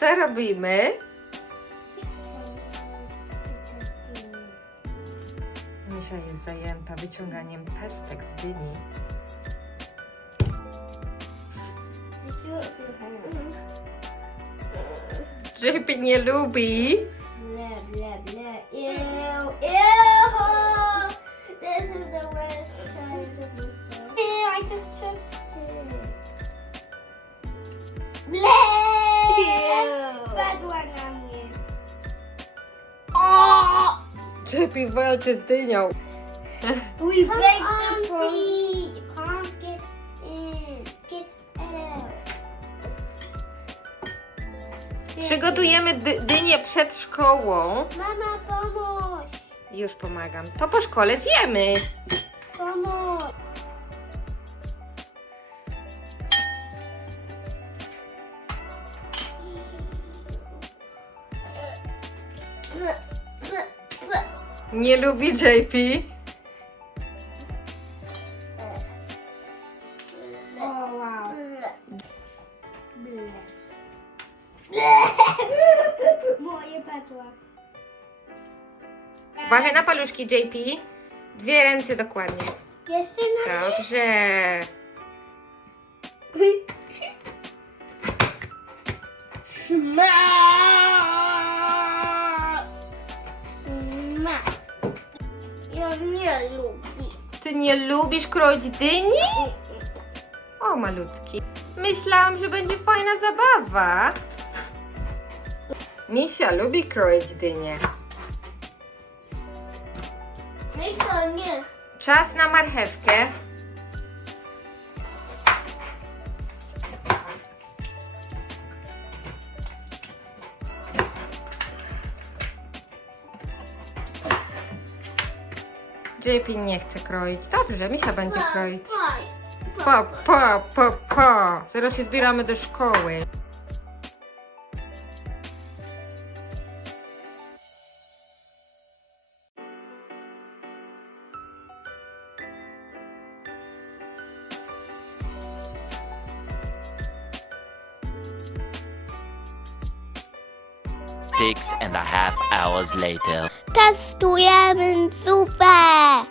co robimy? Misia jest zajęta wyciąganiem pestek z dyni. Żeby nie lubi. Blah. Ew, ew! This is the worst time of the Ew, I just touched Żeby walczy z dynią. We break the seed. Get in. Get out. Przygotujemy dy dynię przed szkołą. Mama, pomóż! Już pomagam. To po szkole zjemy. Pomóż! Nie lubi JP. O, wow. Moje padła. Uważaj na paluszki JP. Dwie ręce dokładnie. Jestem na Dobrze. Ty nie lubisz kroić dyni? O, malutki. Myślałam, że będzie fajna zabawa. Misia lubi kroić dynię. Myślę nie. Czas na marchewkę. JP nie chce kroić. Dobrze, Misia będzie kroić. Pa, pa, pa, pa. Zaraz się zbieramy do szkoły. Six and a half hours later. Testujemy zupę.